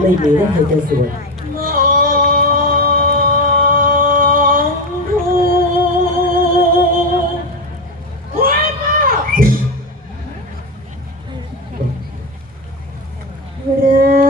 ไม่มีได้ใครจะสวยมอ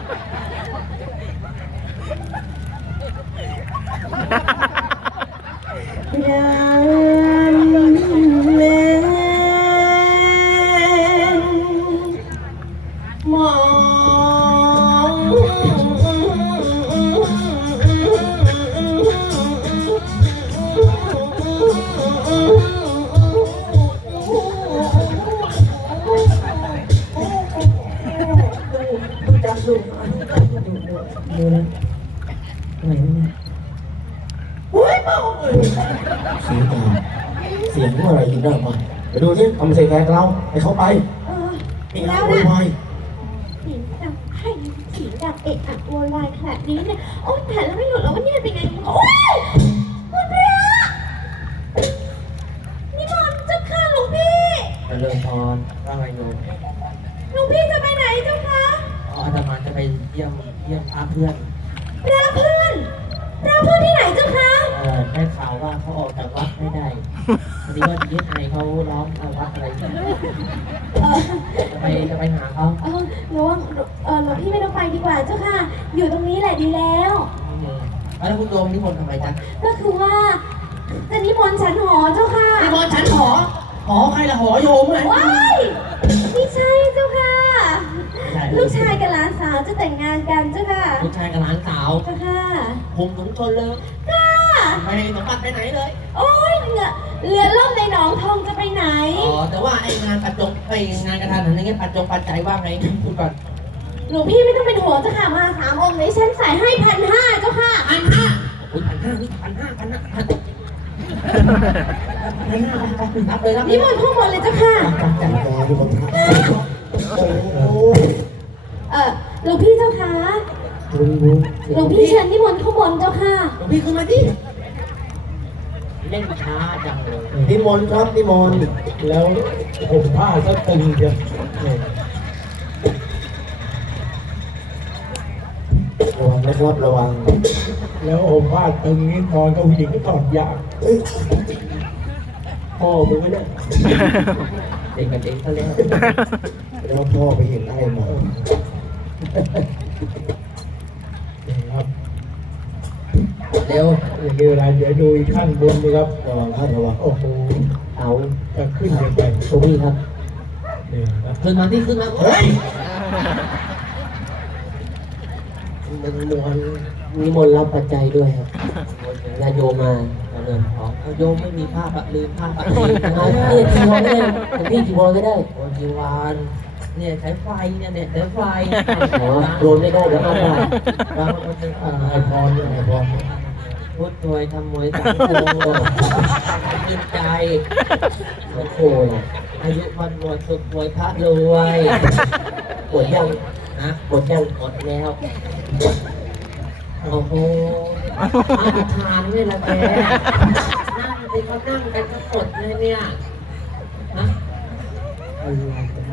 มาไปดูสิทำเสียงแขกเราให้เขาไปเออนี่แล้นะวโวนะยวายเสียงดังให้เสียงดังเอะอะโวยวายขนาดนี้เนี่ยโอ๊ยแผ่แล้วไม่หลุดแล้วว่านี่มันเป็นไงโอ๊ยคุณพระนิมนต์เจ้าค่ะหลวงพี่เจริญพรว่าไงโยมหลวงพี่จะไปไหนเจ้าคะอาตมาจะไปเยี่ยมเยี่ยมพระเพื่อนพระเพื่อนพระเพื่อนที่ไหนเจ้าคะ เออได้ข่าวว่าเขาออกจากวัดไม่ได้พอดีว่ายึดไอ เขาร้องเอาวัดอะไรเนี่ยเออจะไปจะไปหาเขาเออหนูว่าเออหลวงพี่ไม่ต้องไปดีกว่าเจ้าค่ะ อยู่ตรงนี้แหละดีแล้วเออแล้วคุณโยมนิมนต์ทำไมจ๊ะก็คือว่าจะนิมนต์ฉันหอเจ้าค่ะนิมนต์ฉันหอหอใครละหอโยมเลยว้ายไม่ใช่เจ้าค่ะใช่ลูกชายกับหลานสาวจะแต่งงานกันเจ้าค่ะ ลูกชายกับหลานสาวเจ้าค่ะคุมถุงชนเลยค่ะ ไม่ได้สมบัติไปไหนเลย โอ้ยเรือเรือล่มในหนองทองจะไปไหน อ๋อ แต่ว่าไองานปัจจงไองานกระทันหันอย่างเงี้ยปัจจงปัจจัยว่าไงพูดก่อนหลวงพี่ไม่ต้องเป็นห่วงเจ้าค่ะมาสามองค์นี้ฉันใส่ให้พันห้าเจ้าค่ะพันห้าอุ้ยพันห้านี่พันห้าพันห้าพันพันห้ารับเลยรับเลนิยมนต์ข้างบนเลยเจ้าค่ะ จังแกที่ผมทำโอ้ยเออหลวงพี่เจ้าค่ะดูดูหลวงพี่เชิญนิมนต์ข้างบนเจ้าค่ะ หลวงพี่ขึ้นมาดิ เล่นช้าจังเลยนิมนต์ครับนิมนต์แล้วผมผ้าก็ตึงจะระวังนะครับระวัง แล้วผมผ้าตึงนี้นอนกับผู้หญิงก็ตอดยากเอ้ยพ่อมึงก็เนี่ยเด็กกันเองซะแล้วแล้วพ่อไปเห็นอะไรมา เร็วอย่างนี้เวลาเดี๋ยวดูอีกขั้นบนนะครับระวังครับระวังโอ้โหเอาจะขึ้นยังไงตัวพี่ครับนี่นะขึ้นมาที่ขึ้นมาเฮ้ยมึงมวนนิมนต์รับปัจจัยด้วยครับญาติโยมมาเดินของเอาโยมไม่มีผ้าปะลืมผ้าปะลืมเอาเนี่ยจีวรก็ได้ผมพี่จีวรก็ได้โอ้จีวานเนี่ยใช้ไฟเนี่ยเนี่ยใช้ไฟอ๋อโดนไม่ได้เดี๋ยวเอาได้บางคนเป็นอ่าไอพรไอพร พุทธวยทำมวยสังโฆกินใจโอ้โหอายุวันรวยสุขรวยพระรวยปวดยังนะปวดยังหมดแล้วโอ้โหอาทานนี่ละแกนั่งสิเขานั่งกันทั้งหมดเลยเนี่ยนะ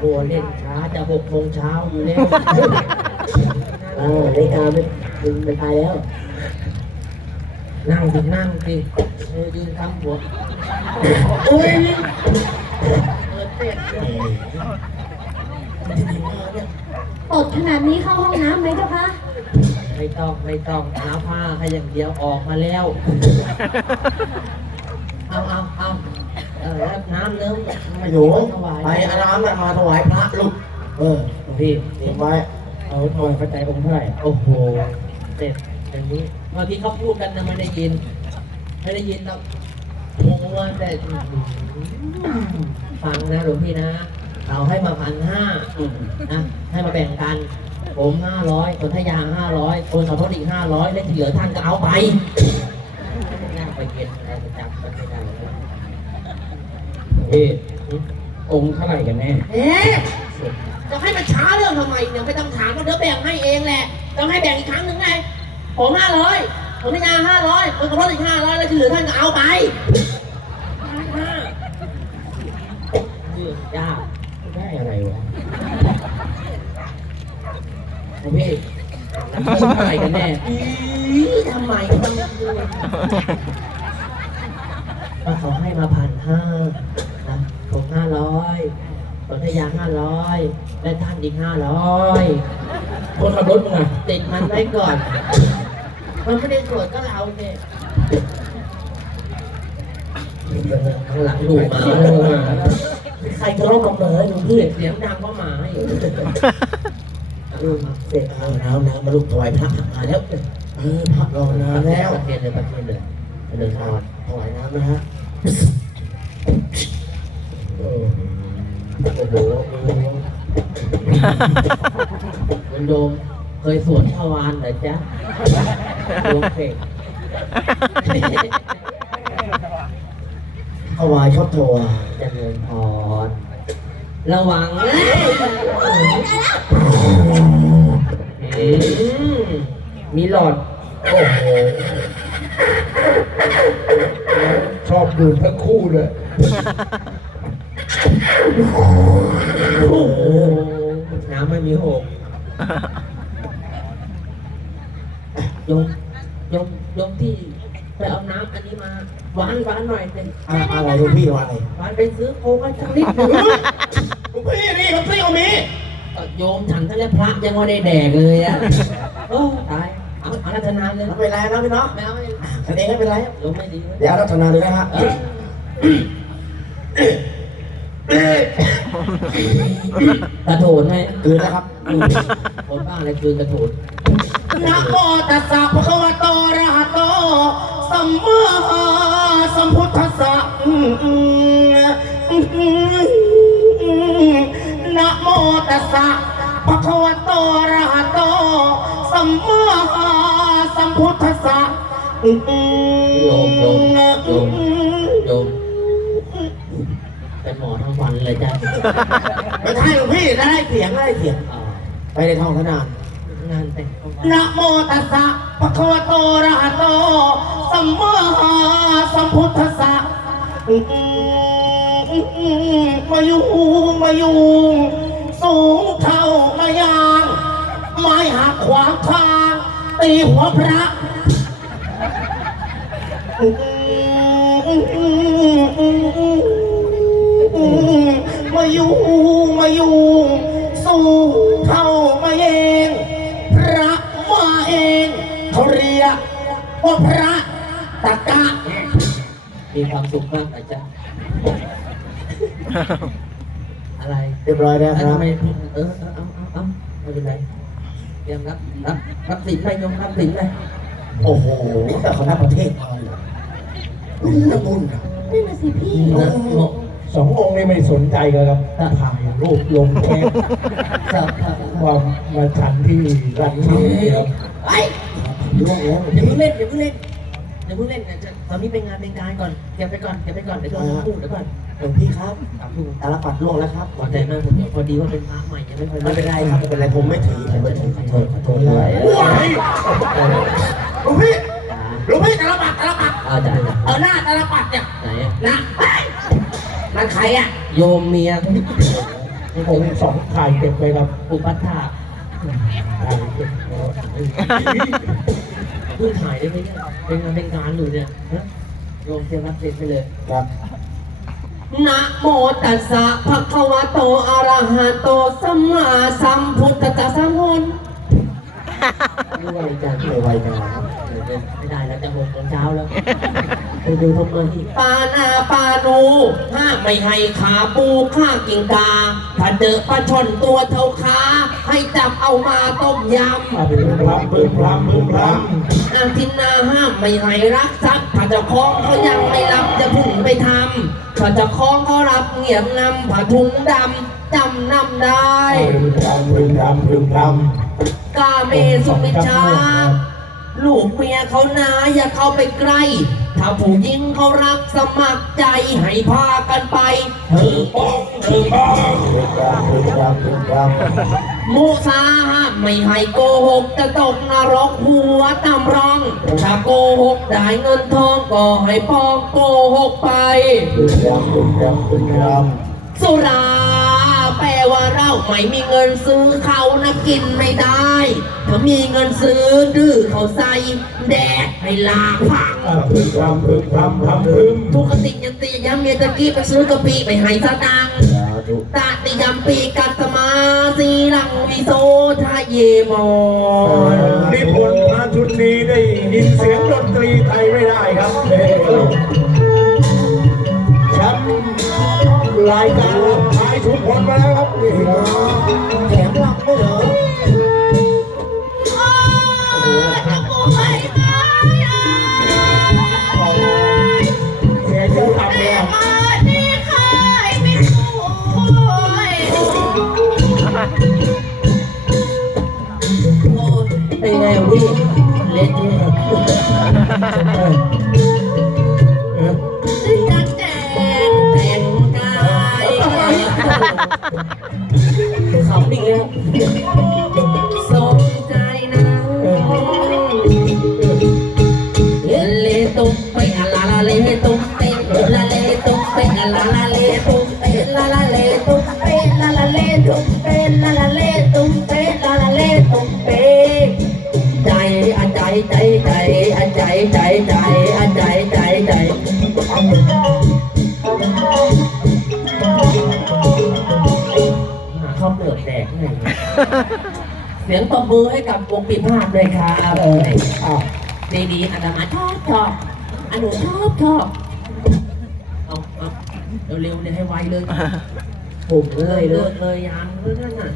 บัวเล่นช้าจะหกโมงเช้าอยู่แล้วอ่านกาไม่มันตายแล้ว นั่งสินั่งสิเออยืนทำหัวโอ้ยเออเต้นเลยตดขนาดนี้เข้าห้องน้ำไหมเจ้าคะไม่ต้องไม่ต้องหาผ้าให้อย่างเดียวออกมาแล้ว เอาเอาเอาเออแล้วน้ำเนื้อมาหนูถวายไปเอาน้ำน่ะมาถวายพระลูกเออโอ้พี่เตรียมไว้เอาถวายปัจจัยองค์เท่าไหร่โอ้โหเสร็จ อย่างนี้เมื่อกี้เขาพูดกันนะไม่ได้ยิน ไม่ได้ยินแล้วงงว่าแต่ฟังนะหลวงพี่นะ เราให้มาพันห้านะให้มาแบ่งกัน ผมห้าร้อยคนทยางห้าร้อยคนขับรถอีกห้าร้อยและที่เหลือท่านก็เอาไปย่างไปเย็นอะไรประจำก็ไม่ได้เลยพี่องค์เท่าไหร่กันแน่เอ๊ะจะให้มันช้าเรื่องทำไมเนี่ยไม่ต้องถามก็เดี๋ยวแบ่งให้เองแหละ ต้องให้แบ่งอีกครั้งหนึ่งไง ผมห้าร้อยผมทยางห้าร้อยคนขับรถอีกห้าร้อยแล้วที่เหลือท่านก็เอาไปห้ายืดยากได้อะไรวะโอพี่แล้วเพิ่มเท่าไหร่กันแน่อีทำไมต้องด้วยก็เขาให้มาพันห้านะผมห้าร้อยคนทยางห้าร้อยและท่านอีกห้าร้อยคนขับรถมึงอะติดมันไว้ก่อน มันไม่ได้ตรวจก็เราเนี่ยข้างหลังดูหมาใครจะร้องกับเหมออยู่พี่เสียงดังก็หมาอยู่ดูมาเสร็จเอาน้ำน้ำมาลูกถวายพระมาแล้วเออพระรอนานแล้วประเทศเลยประเทศเลยเดินทางถวายน้ำนะฮะเออโอ้โหโอ้โหคุณโดมเคยสวนทวารเหรอจ๊ะ โดมเพ่งถวายชอบถวายเจริญพรระวังนะอืมมีหลอด โอ้โห ชอบดูทั้งคู่เลยโอ้โหน้ำไม่มีหก ยมโยมโยมที่ไปเอาน้ำอันนี้มาหวานหวานหน่อยเป็นอะอะไรลูกพี่ว่าอะไรหวานไปซื้อโค้กให้สักนิดหนึงลูกพี่นี่ลูกพี่เอามีโยมฉันทั้งและพระยังไม่ได้แดกเลยอะโอ้ตายเอาเอารัตนาเลยไม่เป็นไรนะพี่เนาะไม่เอาไม่เอากันเองไม่เป็นไรโยมไม่ดีเลยเดี๋ยวรัตนาเลยนะฮะกระโถนไหมคืนนะครับคนบ้าอะไรคืนกระโถน นะโมตัสสะภะคะวะโตอะระหะโตสัมมาสัมพุทธัสสะนะโมตัสสะภะคะวะโตอะระหะโตสัมมาสัมพุทธัสสะโยมโยมโยมโยมเป็นหมอทั้งวันเลยจ้ะไม่ใช่หรอกพี่ได้เสียงได้เสียงอ่าไปในท้องพระนานงา นะโมตัสสะภะคะวะโตอะระหะโตสัมมาสัมพุทธัสสะมายุงมายุงสูงเท่ามายาง ไม้หักขวางทาง ตีหัวพระมายุงมายุง ว่าพระตะกะมีความสุขมากอาจารย์อะไรเรียบร้อยแล้วแล้วครับ ทำไมเออเออเอาเอาเอาไม่เป็นไรเตรียมรับรับรับสินไปโยมรับสินไปโอ้โหแต่เขาหน้าประเทศเราบุญนะบุญนะนั่นน่ะสิพี่นะโมสององค์นี่ไม่สนใจกันครับถ่ายรูปลงแค่สัพพะว่ามาฉันที่รัฐธรรมเนี่ยครับไอ้ ล่วงแล้วอย่าเพิ่งเล่นอย่าเพิ่งเล่นอย่าเพิ่งเล่นเดี๋ยวจะตอนนี้เป็นงานเป็นการก่อนเก็บไปก่อนเก็บไปก่อนเดี๋ยวโดนทั้งคู่เดี๋ยวก่อนหลวงพี่ครับตาลปัดล่วงแล้วครับขอใจมากผมพอดีว่าเป็นพระใหม่ยังไม่ค่อยไม่เป็นไรครับไม่เป็นไรผมไม่ถือผมไม่ถือขอโทษขอโทษเลยว้ายหลวงพี่หลวงพี่ตาลปัดตาลปัดเอาจ้ะเออหน้าตาลปัดเนี่ยไหนอะนะเฮ้ยมันใครอะโยมเมียองค์สองถ่ายเก็บไปครับอุปัฏฐา พิ่งถ่ายได้ไหมเนี่ยเป็นงานเป็นการอยู่เนี่ยฮะโยมเตรียมรับเสร็จไปเลยครับนะโมตัสสะภะคะวะโตอะระหะโตสัมมาสัมพุทธัสสะสัมพุทธนี่ไหวจังไม่ไหวจังไม่ได้แล้วจะหกโมงเช้าแล้ว ดูทำไมปานาปานูห้ามไม่ให้ขาปูข้ากิ่งกา ถ้าเจอปลาช่อนตัวเท่าขาให้จับเอามาต้มยอะพึ่งพรำพึ่งพรำพึ่งพรำอาทินนาห้ามไม่ให้รักทรัพย์ถ้าเจ้าของเขายังไม่รับจะพุ่งไปทำถ้าเจ้าของเขารับเงียบนำผ้าถุงดำจำนำได้ำพึ่งพรำพึ่งพรำพึ่งพรกาเมสุมิชฌา ลูกเมียเขานาอย่าเข้าไปใกล้ ถ้าผู้หญิงเขารักสมัครใจให้พากันไปเถิดำป้องพึ่งป้องพึ่งพรำพึ่งมุสาห้ามไม่ให้โกหกจะตกนรกหัวตำรองถ้าโกหกได้เงินทองก็ให้ปองโกหกไป สุรา แปลว่าเราไม่มีเงินซื้อเขานะกินไม่ได้ถ้ามีเงินซื้อดื้อเขาใส่แดกให้ลาพังำอะพึ่งพรำพึ่งพรำพรำพึ่งทุกขติยันตียามเมียตะกี้ไปซื้อกะปิไปให้สตังค์สาธุตาติยามปีกัสมาสีลังวิโซทาเยมอนนิพนธ์พระชุดนี้ได้ยินเสียงดนตรีไทยไม่ได้ครับเฮ้แชมป์ รายการลำท้ายชุมพลมาแล้วครับนี่แถมหลังด้วยเหรอ ตุ้มเตลาเลตุ้มไปอะลาลาเลตุ้มเตลาลาเลตุ้มเตลาลาเลตุ้มเตลาลาเลตุ้มเตลาลาเลตุ้มเตใจอะใจใจใจอะใจใจใจอะใจใจใจชอบเลือกแดกไงเสียงตบมือให้กับวงปีพาดเลยครับเออดีดีอันดามาชอบชอบ อันหนูชอบชอบเอาเอาเร็วๆเนี่ยให้ไวเลยผมเลเลยยเลเลิยกเลยยังเรื่องนั่นน่ะ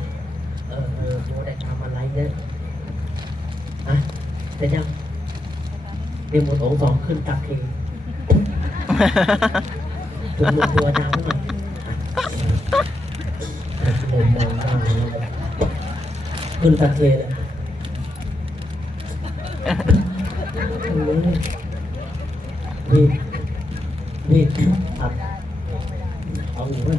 เออเออโมได้ทำอะไรเนี่ยอะเป็นยังเรียนหมดองสองขึ้นตักเคถึงลงตัวดาวหน่อยผมมองหน้าเลยขึ้นตักเคเลย นี่นี่ครับเอาอยู่ไหม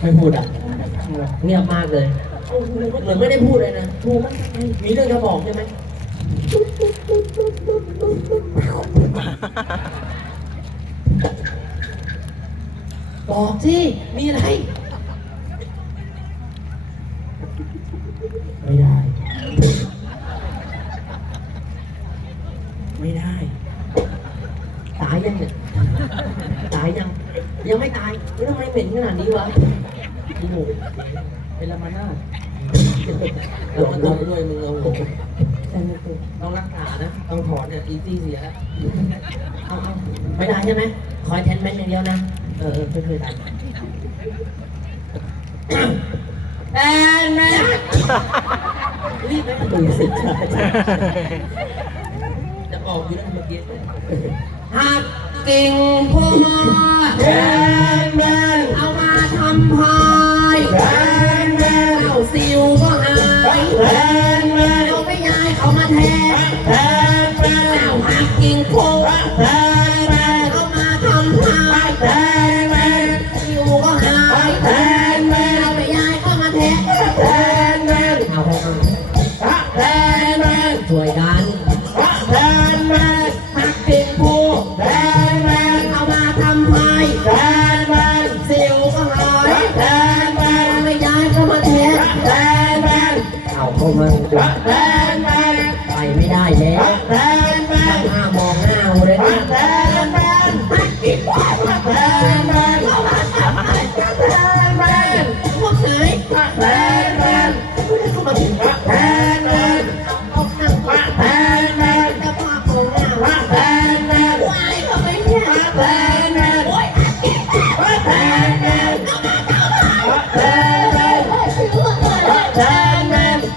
ไม่พูดอะเงียบมากเลยเหมือนไม่ได้พูดเลยนะถูกไหมมีเรื่องจะบอกใช่ไหม บอกสิ มีอะไร ไม่ได้ ไม่ได้ ตายยังเนี่ย ตายยัง ยังไม่ตายเฮ้ยทำไมเหม็นขนาดนี้วะโอ้โหเป็นละมานาดแล้วมันต้องด้วยมึงเอาต้องรักษานะ ต้องถอนเนี่ยอีซี่เสียแล้วเอาเอาไม่ได้ใช่ไหมคอยแทนแมนอย่างเดียวนะ เออเออเคยๆตายแอนแมนรีบไหมมันตื่นสิจ้าจะออกอยู่แล้วเมื่อกี้หักกิ่งพัวแอนแมนเอามาทำพายแอนแมนเอาซิวก็หายแอนแมนเอาไปยายเอามาแทนแอนแมนเอาหักกิ่งพัว นะ